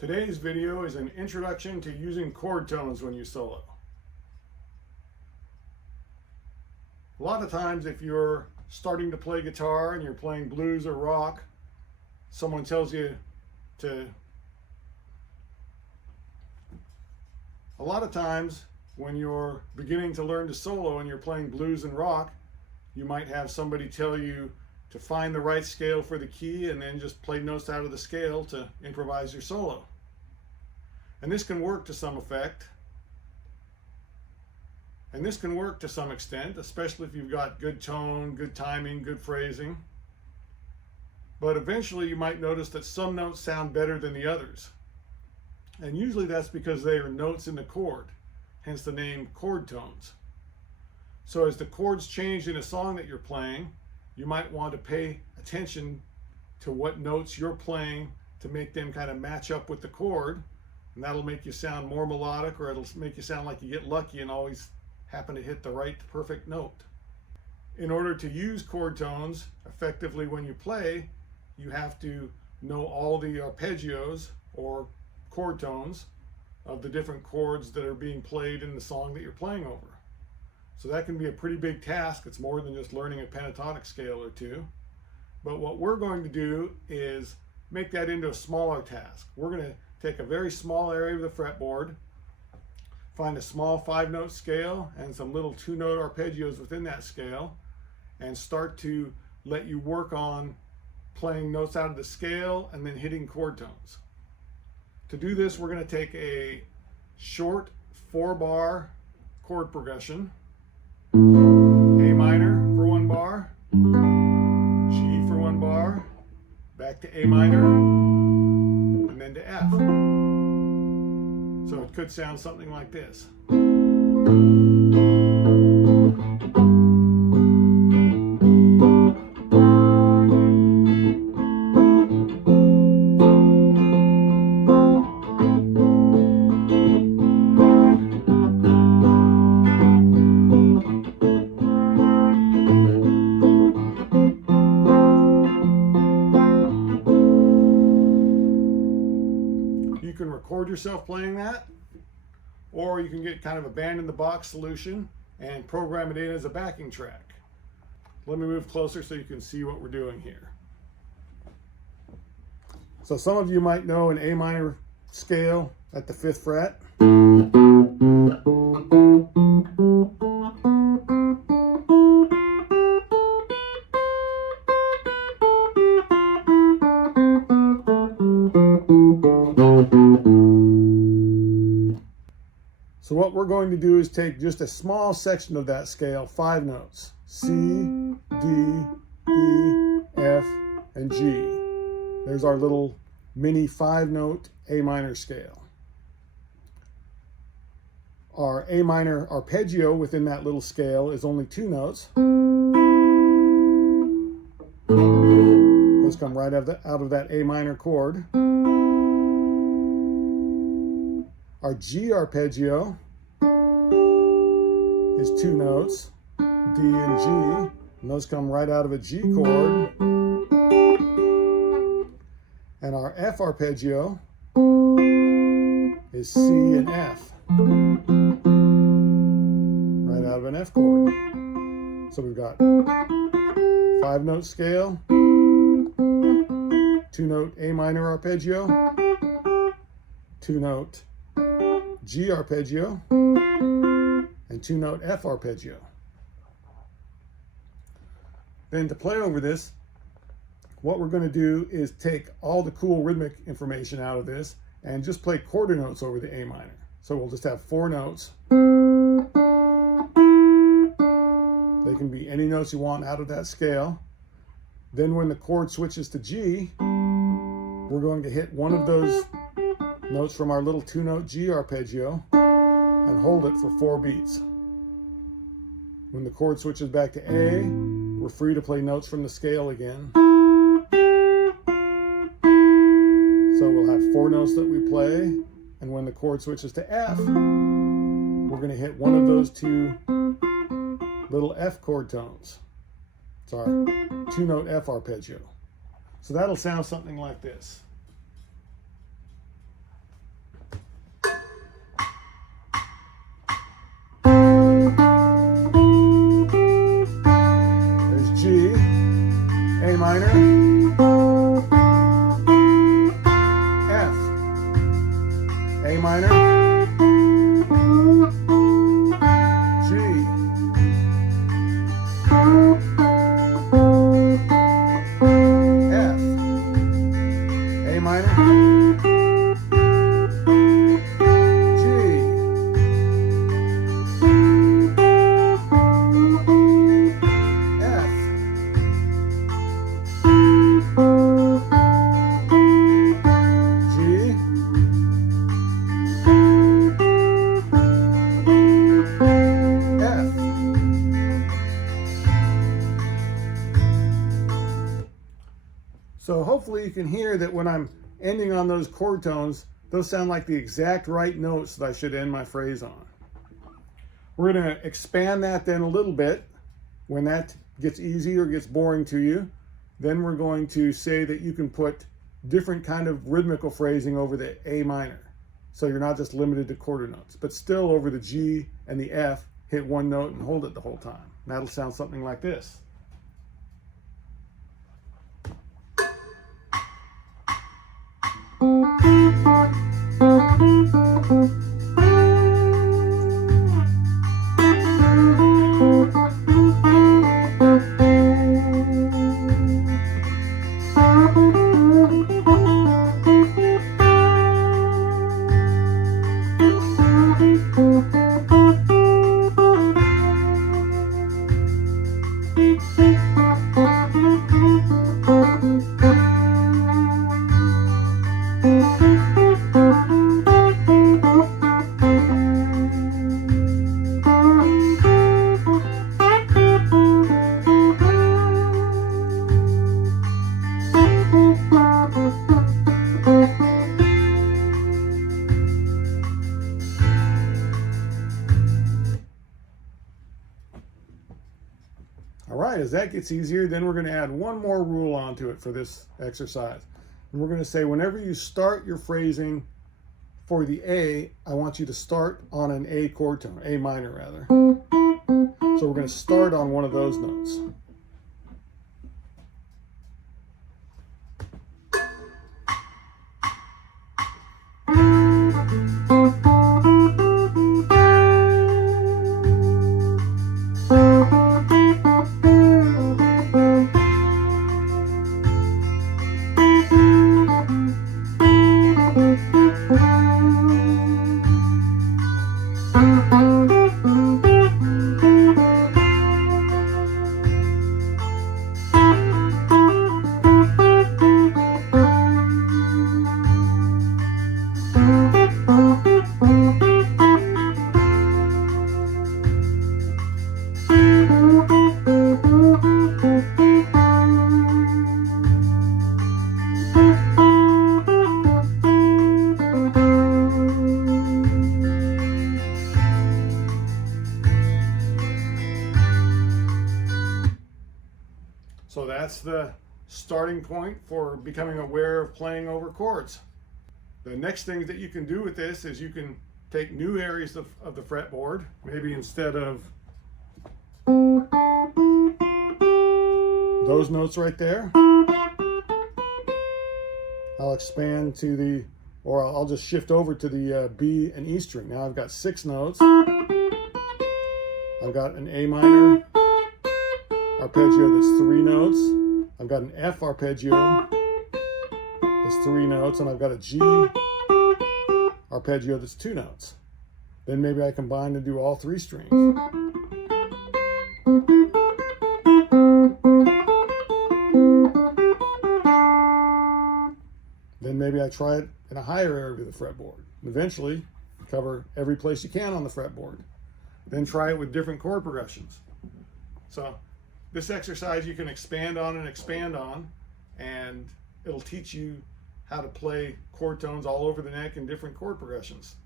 Today's video is an introduction to using chord tones when you solo. A lot of times if you're starting to play guitar and you're playing blues or rock, someone tells you to... A lot of times when you're beginning to learn to solo and you're playing blues and rock, you might have somebody tell you to find the right scale for the key and then just play notes out of the scale to improvise your solo. And this can work to some effect. And this can work to some extent, especially if you've got good tone, good timing, good phrasing. But eventually you might notice that some notes sound better than the others. And usually that's because they are notes in the chord, hence the name chord tones. So as the chords change in a song that you're playing, you might want to pay attention to what notes you're playing to make them kind of match up with the chord. And that'll make you sound more melodic, or it'll make you sound like you get lucky and always happen to hit the right perfect note. In order to use chord tones effectively when you play, you have to know all the arpeggios or chord tones of the different chords that are being played in the song that you're playing over. So that can be a pretty big task. It's more than just learning a pentatonic scale or two. But what we're going to do is make that into a smaller task. We're going to take a very small area of the fretboard, find a small 5-note scale and some little 2-note arpeggios within that scale, and start to let you work on playing notes out of the scale and then hitting chord tones. To do this, we're going to take a short 4-bar chord progression. A minor for 1 bar, G for 1 bar, back to A minor, and then to F. So it could sound something like this. You can record yourself playing that, or you can get kind of a band-in-the-box solution and program it in as a backing track. Let me move closer so you can see what we're doing here. So some of you might know an A minor scale at the 5th fret. So what we're going to do is take just a small section of that scale, 5 notes, C, D, E, F, and G. There's our little mini 5-note A minor scale. Our A minor arpeggio within that little scale is only 2 notes. Those come right out of that A minor chord. Our G arpeggio is 2 notes, D and G, and those come right out of a G chord. And our F arpeggio is C and F, right out of an F chord. So we've got 5-note scale, 2-note A minor arpeggio, 2-note G arpeggio, and 2-note F arpeggio. Then to play over this, what we're going to do is take all the cool rhythmic information out of this and just play quarter notes over the A minor. So we'll just have 4 notes. They can be any notes you want out of that scale. Then when the chord switches to G, we're going to hit one of those notes from our little 2-note G arpeggio and hold it for 4 beats. When the chord switches back to A, we're free to play notes from the scale again. So we'll have 4 notes that we play, and when the chord switches to F, we're going to hit one of those 2 little F chord tones. It's our 2-note F arpeggio. So that'll sound something like this. A minor, F, A minor, G, F, A minor, G, F, G, F. So hopefully you can hear that when I'm ending on those chord tones, those sound like the exact right notes that I should end my phrase on. We're going to expand that then a little bit. When that gets easy or gets boring to you, then we're going to say that you can put different kind of rhythmical phrasing over the A minor. So you're not just limited to quarter notes, but still over the G and the F, hit one note and hold it the whole time. And that'll sound something like this. All right, as that gets easier, then we're going to add one more rule onto it for this exercise. And we're going to say whenever you start your phrasing for the A, I want you to start on an A chord tone, A minor rather. So we're going to start on one of those notes. So that's the starting point for becoming aware of playing over chords. The next thing that you can do with this is you can take new areas of the fretboard. Maybe instead of those notes right there, I'll expand to the, or I'll just shift over to the B and E string. Now I've got 6 notes. I've got an A minor arpeggio that's 3 notes. I've got an F arpeggio that's 3 notes, and I've got a G arpeggio that's 2 notes. Then maybe I combine and do all 3 strings. Then maybe I try it in a higher area of the fretboard. And eventually cover every place you can on the fretboard. Then try it with different chord progressions. So this exercise you can expand on, and it'll teach you how to play chord tones all over the neck in different chord progressions.